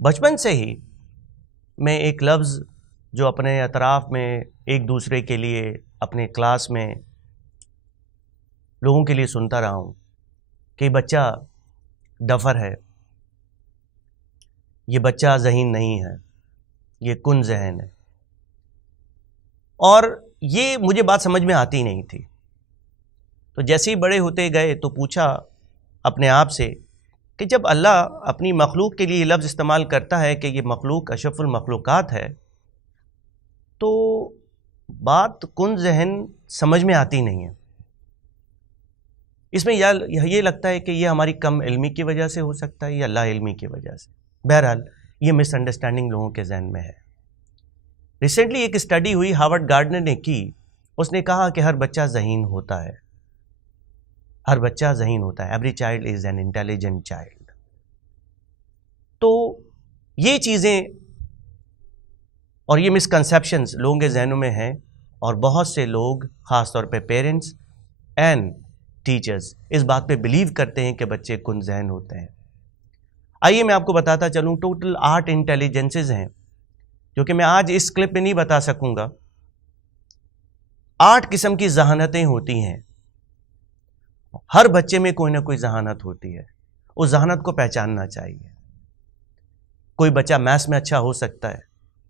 بچپن سے ہی میں ایک لفظ جو اپنے اطراف میں ایک دوسرے کے لیے اپنے کلاس میں لوگوں کے لیے سنتا رہا ہوں کہ یہ بچہ ڈفر ہے، یہ بچہ ذہین نہیں ہے، یہ کن ذہن ہے. اور یہ مجھے بات سمجھ میں آتی نہیں تھی. تو جیسے ہی بڑے ہوتے گئے تو پوچھا اپنے آپ سے کہ جب اللہ اپنی مخلوق کے لیے یہ لفظ استعمال کرتا ہے کہ یہ مخلوق اشرف المخلوقات ہے، تو بات کن ذہن سمجھ میں آتی نہیں ہے. اس میں یہ لگتا ہے کہ یہ ہماری کم علمی کی وجہ سے ہو سکتا ہے یا لا علمی کی وجہ سے. بہرحال یہ مس انڈرسٹینڈنگ لوگوں کے ذہن میں ہے. ریسنٹلی ایک اسٹڈی ہوئی ہارورڈ گارڈنر نے کی. اس نے کہا کہ ہر بچہ ذہین ہوتا ہے، ہر بچہ ذہین ہوتا ہے. Every child is an intelligent child. تو یہ چیزیں اور یہ مسکنسیپشنز لوگوں کے ذہنوں میں ہیں، اور بہت سے لوگ خاص طور پہ پیرنٹس اینڈ ٹیچرز اس بات پہ بلیو کرتے ہیں کہ بچے کن ذہن ہوتے ہیں. آئیے میں آپ کو بتاتا چلوں ٹوٹل 8 انٹیلیجنسز ہیں جو کہ میں آج اس کلپ میں نہیں بتا سکوں گا. 8 قسم کی ذہانتیں ہوتی ہیں. ہر بچے میں کوئی نہ کوئی ذہانت ہوتی ہے. اس ذہانت کو پہچاننا چاہیے. کوئی بچہ میتھس میں اچھا ہو سکتا ہے،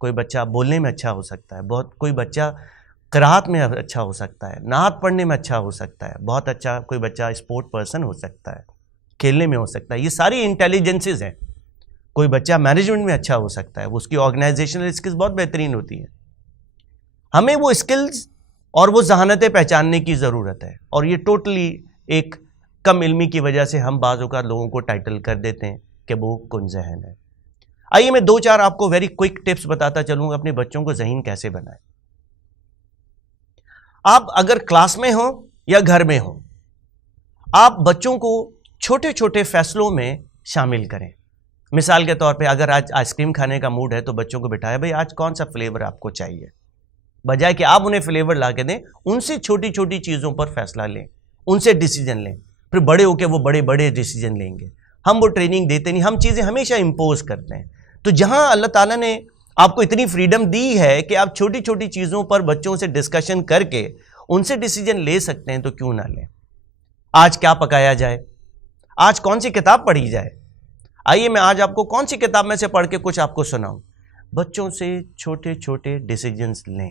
کوئی بچہ بولنے میں اچھا ہو سکتا ہے، کوئی بچہ قرات میں اچھا ہو سکتا ہے، نعت پڑھنے میں اچھا ہو سکتا ہے، بہت اچھا کوئی بچہ اسپورٹ پرسن ہو سکتا ہے، کھیلنے میں ہو سکتا ہے. یہ ساری انٹیلیجنسز ہیں. کوئی بچہ مینجمنٹ میں اچھا ہو سکتا ہے، اس کی آرگنائزیشنل اسکلز بہت بہترین ہوتی ہیں. ہمیں وہ اسکلز اور وہ ذہانتیں پہچاننے کی ضرورت ہے. اور یہ ٹوٹلی ایک کم علمی کی وجہ سے ہم بعض اوقات لوگوں کو ٹائٹل کر دیتے ہیں کہ وہ کن ذہن ہے. آئیے میں 2-4 آپ کو ویری کوئک ٹپس بتاتا چلوں اپنے بچوں کو ذہین کیسے بنائیں. آپ اگر کلاس میں ہوں یا گھر میں ہوں، آپ بچوں کو چھوٹے چھوٹے فیصلوں میں شامل کریں. مثال کے طور پہ اگر آج آئس کریم کھانے کا موڈ ہے تو بچوں کو بٹھائے بھائی آج کون سا فلیور آپ کو چاہیے، بجائے کہ آپ انہیں فلیور لا کے دیں. ان سے چھوٹی چھوٹی چیزوں پر فیصلہ لیں، ان سے ڈیسیجن لیں. پھر بڑے ہو کے وہ بڑے بڑے ڈیسیجن لیں گے. ہم وہ ٹریننگ دیتے نہیں، ہم چیزیں ہمیشہ امپوز کرتے ہیں. تو جہاں اللہ تعالیٰ نے آپ کو اتنی فریڈم دی ہے کہ آپ چھوٹی چھوٹی چیزوں پر بچوں سے ڈسکشن کر کے ان سے ڈیسیجن لے سکتے ہیں، تو کیوں نہ لیں. آج کیا پکایا جائے، آج کون سی کتاب پڑھی جائے. آئیے میں آج آپ کو کون سی کتاب میں سے پڑھ کے کچھ آپ کو سناؤں. بچوں سے چھوٹے چھوٹے ڈیسیجنز لیں.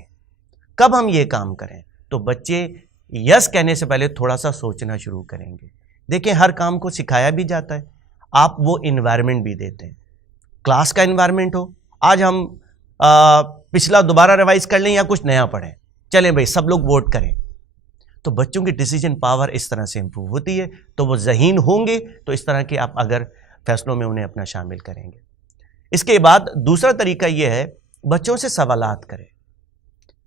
کب ہم یہ کام کریں تو بچے یس کہنے سے پہلے تھوڑا سا سوچنا شروع کریں گے. دیکھیں ہر کام کو سکھایا بھی جاتا ہے، آپ وہ انوائرمنٹ بھی دیتے ہیں. کلاس کا انوائرمنٹ ہو، آج ہم پچھلا دوبارہ ریوائز کر لیں یا کچھ نیا پڑھیں، چلیں بھائی سب لوگ ووٹ کریں. تو بچوں کی ڈیسیجن پاور اس طرح سے امپروو ہوتی ہے. تو وہ ذہین ہوں گے تو اس طرح کے آپ اگر فیصلوں میں انہیں اپنا شامل کریں گے. اس کے بعد دوسرا طریقہ یہ ہے بچوں سے سوالات کریں.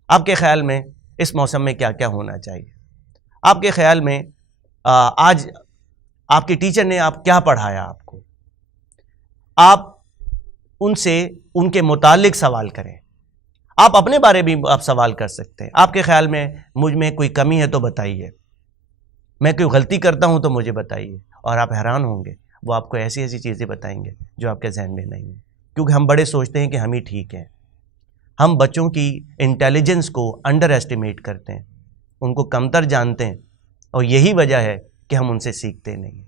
آپ کے خیال میں اس موسم میں کیا کیا ہونا چاہیے؟ آپ کے خیال میں آج آپ کے ٹیچر نے آپ کیا پڑھایا آپ کو؟ آپ ان سے ان کے متعلق سوال کریں. آپ اپنے بارے بھی آپ سوال کر سکتے ہیں. آپ کے خیال میں مجھ میں کوئی کمی ہے تو بتائیے، میں کوئی غلطی کرتا ہوں تو مجھے بتائیے. اور آپ حیران ہوں گے، وہ آپ کو ایسی ایسی چیزیں بتائیں گے جو آپ کے ذہن میں نہیں ہیں. کیونکہ ہم بڑے سوچتے ہیں کہ ہم ہی ٹھیک ہیں. ہم بچوں کی انٹیلیجنس کو انڈر ایسٹیمیٹ کرتے ہیں، ان کو کمتر جانتے ہیں، اور یہی وجہ ہے کہ ہم ان سے سیکھتے نہیں.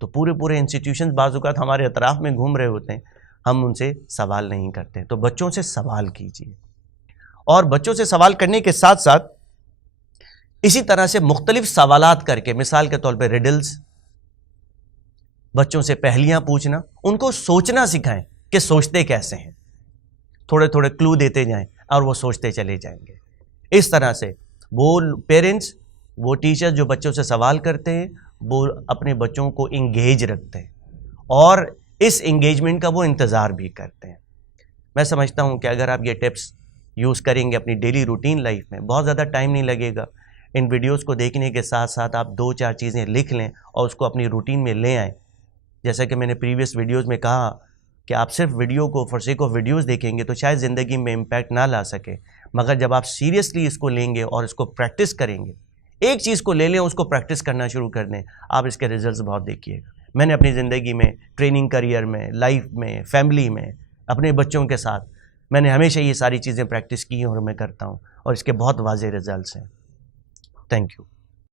تو پورے انسٹیٹیوشنز بعض اوقات ہمارے اطراف میں گھوم رہے ہوتے ہیں، ہم ان سے سوال نہیں کرتے. تو بچوں سے سوال کیجیے. اور بچوں سے سوال کرنے کے ساتھ ساتھ اسی طرح سے مختلف سوالات کر کے، مثال کے طور پہ ریڈلز، بچوں سے پہلیاں پوچھنا، ان کو سوچنا سکھائیں کہ سوچتے کیسے ہیں. تھوڑے تھوڑے کلو دیتے جائیں اور وہ سوچتے چلے جائیں گے. اس طرح سے وہ پیرنٹس، وہ ٹیچر جو بچوں سے سوال کرتے ہیں، وہ اپنے بچوں کو انگیج رکھتے ہیں اور اس انگیجمنٹ کا وہ انتظار بھی کرتے ہیں. میں سمجھتا ہوں کہ اگر آپ یہ ٹپس یوز کریں گے اپنی ڈیلی روٹین لائف میں، بہت زیادہ ٹائم نہیں لگے گا. ان ویڈیوز کو دیکھنے کے ساتھ ساتھ آپ 2-4 چیزیں لکھ لیں اور اس کو اپنی روٹین میں لے آئیں. جیسا کہ میں نے پریویس ویڈیوز میں کہا کہ آپ صرف ویڈیو کو فار سیک آف ویڈیوز دیکھیں گے تو شاید زندگی میں امپیکٹ نہ لا سکے، مگر جب آپ سیریسلی اس کو لیں گے اور اس کو پریکٹس کریں گے، ایک چیز کو لے لیں، اس کو پریکٹس کرنا شروع کر دیں، آپ اس کے ریزلٹس بہت دیکھیے گا. میں نے اپنی زندگی میں، ٹریننگ کریئر میں، لائف میں، فیملی میں، اپنے بچوں کے ساتھ میں نے ہمیشہ یہ ساری چیزیں پریکٹس کی ہیں اور میں کرتا ہوں، اور اس کے بہت واضح رزلٹس ہیں. Thank you.